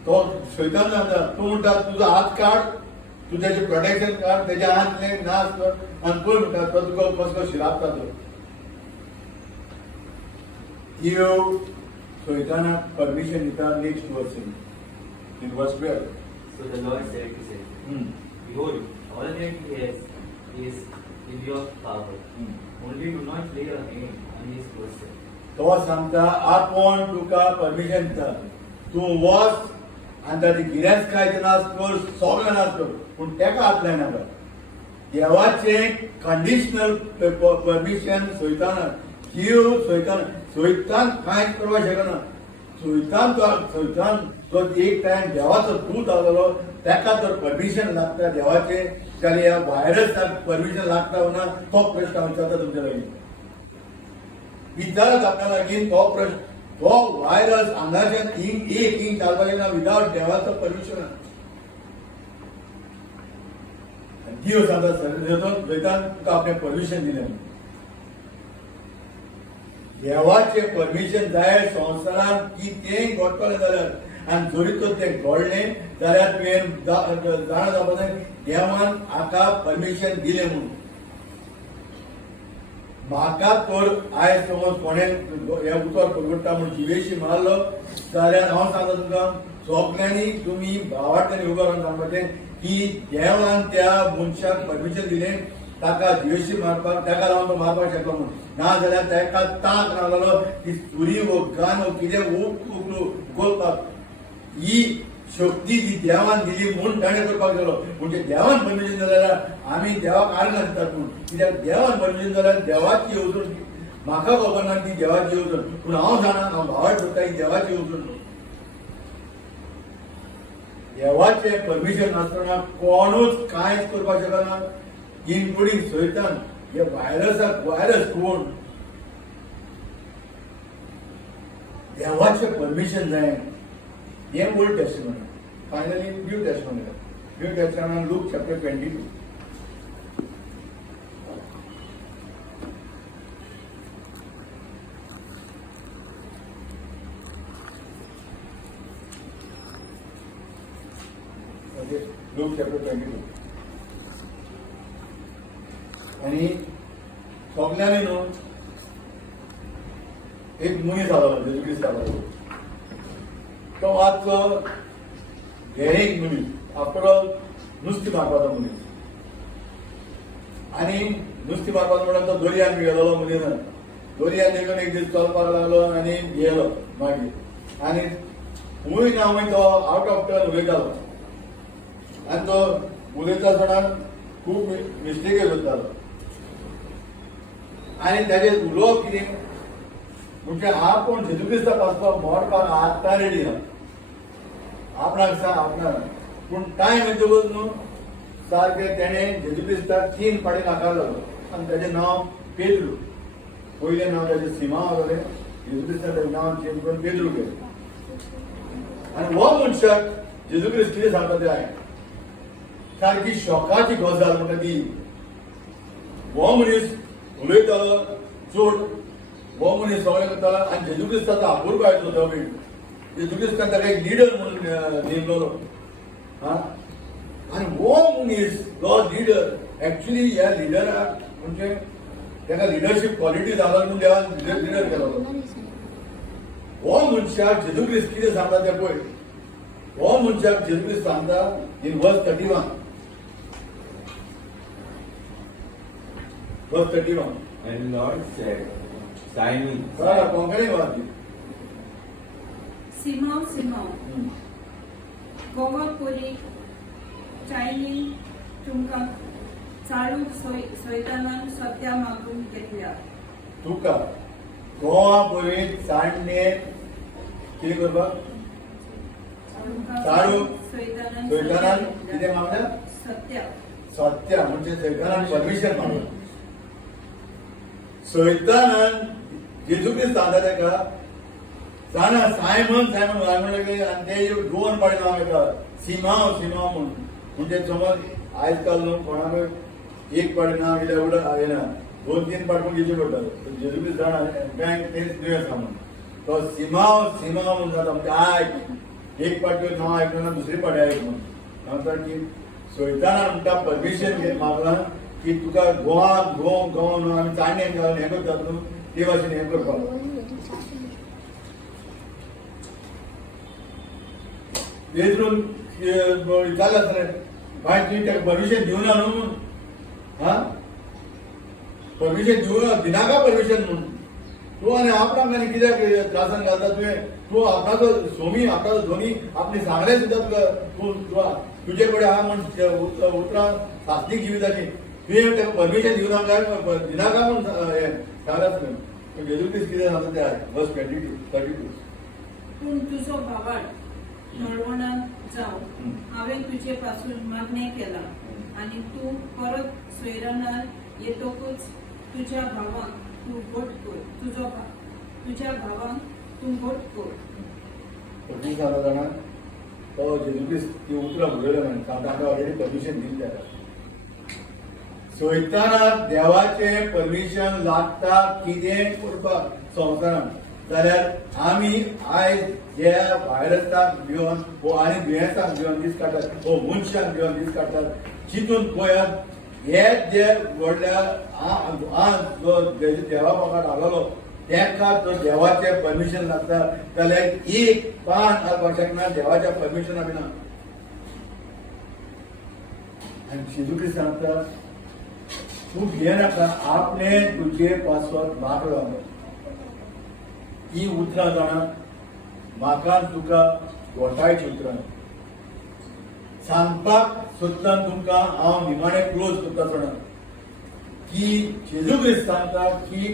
तो सैतान सांगता तूं म्हणटा तुजो हात काड तूं तेजें प्रोटेक्शन काड तेज्या हातले नाश कर आनी पळय म्हणटा तो तुका कसो शिरापता तो. देव सैतानाक परमिशन दिता नेक्स्ट वर्स इन वर्स 12. So the Lord said to Satan, behold, all that he has is in your power. Only do not lay a hand on his person. तो सांगता आपूण तुका परमिशन दिता तूं वच आनी ताची गिरेस्त काय नाच कर सगळें नाच कर पूण तेका हात लायनाका देवाचें कंडिशनल परमिशन सोयताना सोयतान कांयच करपाक शकना सोयतान जो एक टायम देवाचो दूत आसलो तेका जर परमिशन लागता देवाचें जाल्यार ह्या व्हायरसाक परमिशन लागता ना तो प्रश्न हांव विचारता तुमच्या लागीं विचारत आपल्या लागीं तो प्रश्न तो व्हायरस हांगाच्यान एक इंच चालपाक येना विदाउट देवाचो परमिशन देव सांगता सोयतान तुका आपणें परमिशन दिलें देवाचें परमिशन जाय संवसारांत कितेंय घडटलें जाल्यार आनी जरी तर तें घडलें जाल्यार तुवें जाणा जावपाक जाय देवान हाका परमिशन दिलें म्हणून म्हाका तर आयज समज कोणें हें उतर पगडटा म्हूण जिवेशी मारलो जाल्यार हांव सांगता तुमकां सगळ्यांनी तुमी भावार्थ्यांनी उबो रावन सांगपाचें की देवान त्या मनशाक परमिशन दिलें ताका जिवेशी मारपाक ताका लागून तो मारपाक शकलो म्हणून ना जाल्यार ताका तांक रावलो की सुरी वो गान वो कितें उखलपाक ही शक्ती जी देवान दिली म्हणून ताणें करपाक गेलो म्हणजे देवान परमिशन जाल्यार आमी देवाक आर्गां दितात पूण कित्याक देवान परमिशन जाल्यार देवाची येवजण म्हाका खबर ना ती देवाची येवजण पूण हांव जाणा हांव भावाक करता ही देवाची येवजण देवाचें परमिशन नासतना कोणूच कांयच करपाक शकना इनक्लुडींग सोयतान हे व्हायरस कोण देवाचें परमिशन जाय हे old testament finally new testament look chapter 22 look chapter 22 आणि सगळ्यांनी न्हू एक मनीस आलो जेजू क्रिस्त आलो तो आजचो एक मनीस आफ्टर ऑल नुस्तें मारपाचो मनीस आनी नुस्तें मारपाचो म्हणून तो दर्यान गेलो मनीस दर्यान देखून एक दीस चलपाक लागलो आनी गेलो मागीर आनी खूंय ना तो आवट ऑफ टर्न उलयतालो आनी तो उलयता आसतना खूब मिस्टेक करतालो आनी ताजें उलोवप कितें म्हणजे आपूण जेजू क्रिस्ताक वचपाक मोडपाक आत्तां रेडी ना आपणाक सांग आपणाक पूण टायम येतकच न्हू सारकें तेणें जेजू क्रिस्ताक 3 फावटी नाकारलो आनी ताचें नांव पेद्रू पयलें नांव ताचें सिमा आसलें जेजू क्रिस्तान ताचें नांव चेंज करून पेद्रू केलें आनी हो मनशाक जेजू क्रिस्त कितें सांगता तें आयक सारकी शॉकाची गजाल म्हणटा ती हो मनीस उलयतालो चड हो मनीस सगळें करतालो आनी जेजू क्रिस्ताचो आपूर आयलो तो बीन जेजू क्रिस्तान ताका एक लिडर म्हणून नेमलो आनी हो मनीस जो लिडर एक्चुली ह्या लिडराक म्हणजे ताका लिडरशीप क्वॉलिटी जालो म्हणून देवान लिडर केलो हो मनशाक जेजू क्रिस्त कितें सांगता तें पळय हो मनशाक जेजू क्रिस्त सांगता इन वर्स 31 verse 31 And Lord said, Simon, Konkani वाचली सिमोन सिमोन गोवा पोरी चायनी तुमकां चाळूक सोयतानान सत्या मागून घेतल्या तुका गोवा पोरी चाडणे कितें करपाक चाळूक सोयतानान कितें मागल्या सत्या म्हणजे सोयतानान परमिशन मागलें सोयतानान जेजू क्रिस्त सांगता ताका जाणा सायमन म्हणलें की आनी ते 2 पावटी नांव येता सिमांव म्हणून म्हणजे समज आयज काल न्हू कोणाक एक पावटी नांव कितें उडत येना 2-3 पावटी पूण घेवचें पडटा जेजू क्रिस्त जाणा बँक तेच दुयेंस म्हणून तो सिमांव म्हणून जाता म्हणजे आयक एक पावटी नांव आयकना दुसरी पावटी आयक म्हणून सांगता की सोयतानान म्हणटा परमिशन मागलां की तुका गोवा न्हू आमी चांडणेन घालून हें करतात न्हू ते भाशेन हें करपाक पेद्रून विचारलें आसलें काय तुम्ही त्याला परमिशन दिऊ ना म्हणून हा परमिशन दिनाका परमिशन म्हणून तू आणि आपला आणि कित्याक त्रासान घालता तुवें तू आपणाचो सोमी आपणाचो धोनी आपली सांगले सुद्दां तू तुजे कडेन आहा म्हण उतरां सात्वीक जिविताची तुवें ताका परमिशन दिवना काय दिनाका म्हूण सांगलां तुवें जेजूक्रिस्त कितें सांगता तें आयक वर्स 32 पूण तुजो भावाड नळवणान जावं हांवें तुजे पासून मागणें केला आनी तूं परत सोयरानार येतकूच तुज्या भावाक तूं घोट कर तुज्या भावाक तूं घोट कर परमिशन सांगता जाणा तो जेजूक्रिस्त ती उतरां बरयलें म्हणून ताका ऑलरेडी परमिशन दिल्लें ताका सोयताना देवाचें परमिशन लागता कितें करपाक संवसारांत जाल्यार आमी आयज जे व्हायरसाक भिवन वो आनी दुयेंसाक भिवन दीस काडटात वो मनशांक भिवन दीस काडटात चिंतून पळयात हे जे व्हडल्या आज जो देवा वांगड आलोलो तेका जर देवाचें परमिशन लागता जाल्यार एक पान घालपाक शकना देवाच्या परमिशना बिना आनी जेजूक्रिस्त सांगता तू घेनाका आपणे तुजे पासवर्ड मागलो ही उतरां जाणा म्हाका तुका घोटाळची उतरां सांगपाक सोदता तुमकां हांव निमाणें क्लोज करता जाणा की जेजूक्रिस्त सांगता की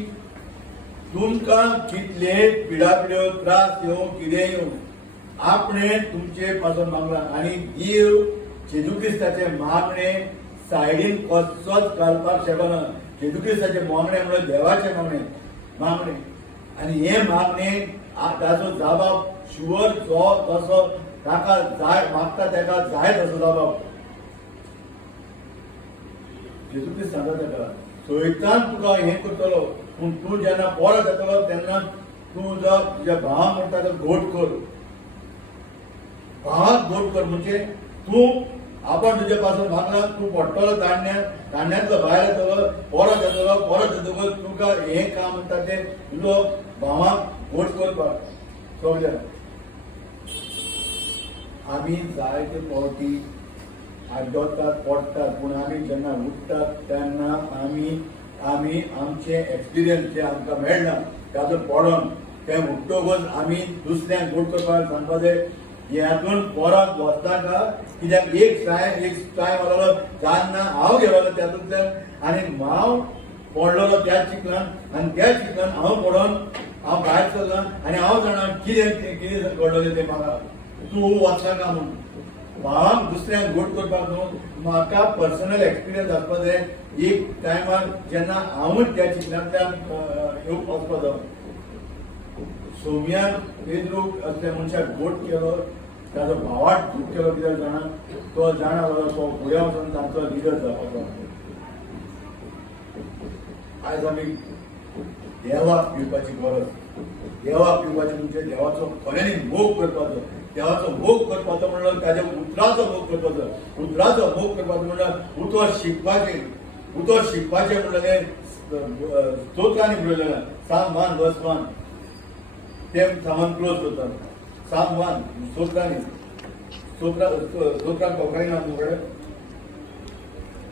तुमकां कितले पिडापिड्यो त्रास येवं कितें येवं आपणे तुमचे पासून मागला आनी देव जेजूक्रिस्ताचे मागणे सायडीन कसोच घालपाक शकना जेजूक्रिस्ताचे मागणे म्हणल्यार देवाचे मागणे आनी हे मागणे ताचो जबाब शुअर जो तसो ताका जाय मागता ताका जाय तसो जबाब जेजूक्रिस्त सांगता ताका सोयतान तुका हें करतलो पूण तूं जेन्ना परत येतलो तेन्ना तूं जर तुज्या भावाक म्हणटा तो घोट कर भावाक घोट कर म्हणजे तूं आपण तुजे पासून मागला तूं पडटलो तांड्यांतलो भायर येतलो परत येतलो तुका हें काम म्हणटा तें तुजो भावाक घोट करपाक सगळ्यांक आमी जायते फावटी आड्डोतात पडटात पूण आमी जेन्ना उठतात तेन्ना आमी आमचे एक्सपिरियन्स जे आमकां मेळना तातूंत पडोन तें उठ्ठोकूच आमी दुसऱ्यांक घोट करपाक सांगपा जाय हातून परत वचनाका कित्याक एक टायम आलोलो जेन्ना हांव गेलोलो तातूंतल्यान आनी हांव पडलोलो त्याच चिखलान आनी त्याच चिखलान हांव पडोन हांव भायर सरला आनी हांव जाणा कितें घडलोलें तें म्हाका तूं वचनाका म्हूण भावाक दुसऱ्यांक घोट करपाक न्हू म्हाका पर्सनल एक्सपिरियन्स आसपा जाय एक टायमार जेन्ना हांवूच त्या चिखलांतल्यान वचपा जाय सोम्यान पेद्रूक असल्या मनशाक घोट केलो ताजो भावाक घोट केलो कित्याक जाणा तो जाणा तो फुडें वचून तांचो लिडर जावपाचो आयज आमी देवाक पिवपाची गरज देवाक पिवपाचें म्हणजे देवाचो खऱ्यांनी मोग करपाचो देवाचो मोग करपाचो म्हणल्यार ताज्या उतराचो मोग करपाचो उतराचो मोग करपाचो म्हणल्यार उतर शिकपाचें म्हणलें स्तोत्रांनी बरयलें Psalm 1 verse 1 तें सामान क्लोज करतात Psalm 1 स्तोत्रांनी स्तोत्रांक कोंकणीन आसा तुमचे कडेन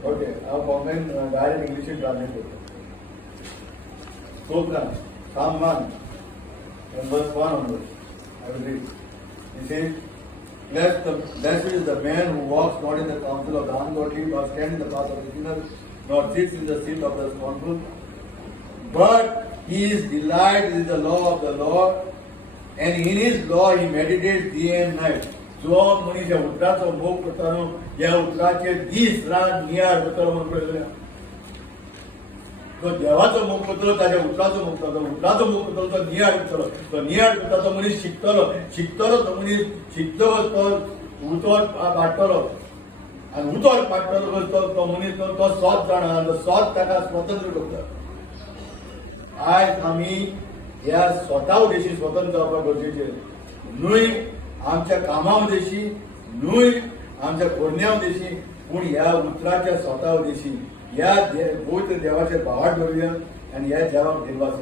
ओके हांव कोंकणीन डायरेक्ट इंग्लिशीन ट्रान्सलेट करता स्तोत्रां Psalm 1 verse 1 onwards I will read. He says, Blessed is the man who walks not in the counsel of the ungodly, nor stands in the path of the sinners, nor sits in the seat of the scornful. But his delight is the law of the Lord, and in his law he meditates day and night. जो मनीस ह्या उतराचो मोग करता न्हू ह्या उतराचे दीस रात नियाळ करतलो म्हणून पळयलें तो देवाचो मोग करतलो ताज्या उतराचो मोग करतलो उतराचो मोग करतलो तो नियाळ करतलो तो नियाळ करता तो मनीस शिकतलो तो मनीस शिकतकच तो उतर पाडटलो आनी उतर पाडटलो तो मनीस तो स्वत जाणा तो स्वत ताका स्वतंत्र करता आयज आमी ह्या स्वता उदेशी स्वतंत्र जावपाक गरजेचें न्हूय आमच्या कामा उदेशी न्हूय आमच्या कोरण्या उदेशी पूण ह्या उतराच्या स्वता उदेशी ह्या पवित्र देवाचे भावाट धरूया आनी ह्या देवाक दिवपाक